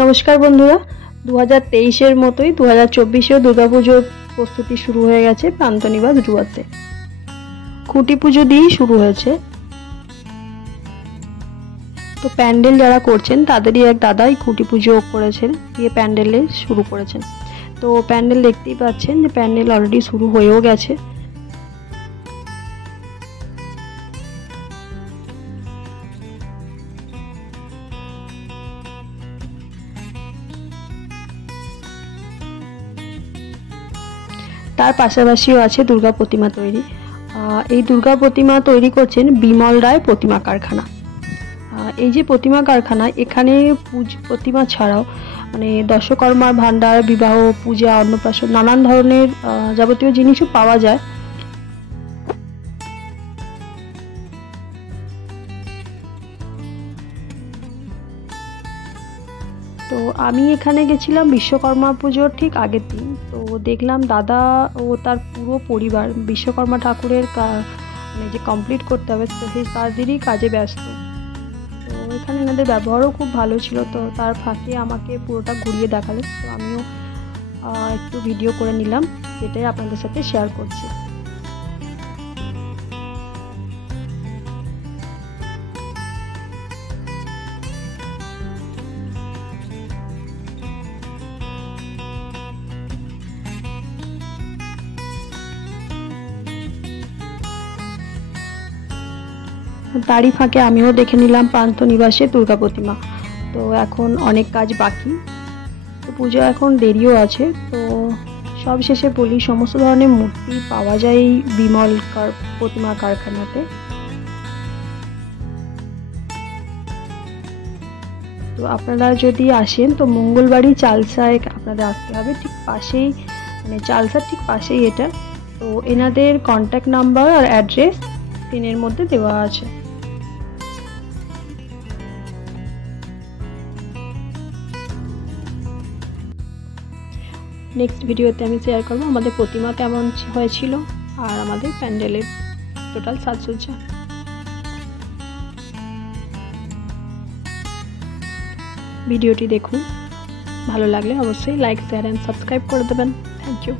নমস্কার বন্ধুরা, 2023-এর মতোই 2024-এও দুর্গাপুজোর প্রস্তুতি শুরু হয়ে গেছে প্রান্তনিবাস ডুয়ার্সে। খুঁটি পুজো দিয়েই শুরু হয়েছে। তো প্যান্ডেল যারা করছেন তাদেরই এক দাদাই খুঁটি পুজো করেছেন, দিয়ে প্যান্ডেলে শুরু করেছেন। তো প্যান্ডেল দেখতেই পাচ্ছেন যে প্যান্ডেল অলরেডি শুরু হয়েও গেছে। তার পাশাপাশিও আছে দুর্গা প্রতিমা তৈরি। এই দুর্গা প্রতিমা তৈরি করছেন বিমল রায় প্রতিমা কারখানা। এই যে প্রতিমা কারখানা, এখানে প্রতিমা ছাড়াও মানে দশকর্মার ভান্ডার, বিবাহ, পূজা, অন্নপ্রাশন নানান ধরনের যাবতীয় জিনিসও পাওয়া যায়। তো আমি এখানে গেছিলাম বিশ্বকর্মা পুজোর ঠিক আগের দিন। তো দেখলাম দাদা ও তার পুরো পরিবার বিশ্বকর্মা ঠাকুরের মানে যে কমপ্লিট করতে হবে তো সেই কাজেরই কাজে ব্যস্ত। তো এখানে এনাদের ব্যবহারও খুব ভালো ছিল। তো তার ফাঁকে আমাকে পুরোটা ঘুরিয়ে দেখালেন, তো আমিও একটু ভিডিও করে নিলাম, যেটাই আপনাদের সাথে শেয়ার করছি। তারই ফাঁকে আমিও দেখে নিলাম প্রান্তনিবাসে দুর্গা প্রতিমা। তো এখন অনেক কাজ বাকি, তো পুজো এখন দেরিও আছে। তো সব শেষে বলি, সমস্ত ধরনের মূর্তি পাওয়া যায় বিমল প্রতিমা কারখানাতে। তো আপনারা যদি আসেন তো মঙ্গলবাড়ি চালসায় আপনাদের আসতে হবে, ঠিক পাশেই মানে চালসার ঠিক পাশেই এটা। তো এনাদের কন্ট্যাক্ট নাম্বার আর অ্যাড্রেস স্ক্রিনের মধ্যে দেওয়া আছে। নেক্সট ভিডিওতে আমি শেয়ার করবো আমাদের প্রতিমা কেমন হয়েছিল আর আমাদের প্যান্ডেলের টোটাল সাজসজ্জা। ভিডিওটি দেখুন, ভালো লাগলে অবশ্যই লাইক, শেয়ার অ্যান্ড সাবস্ক্রাইব করে দেবেন। Thank you.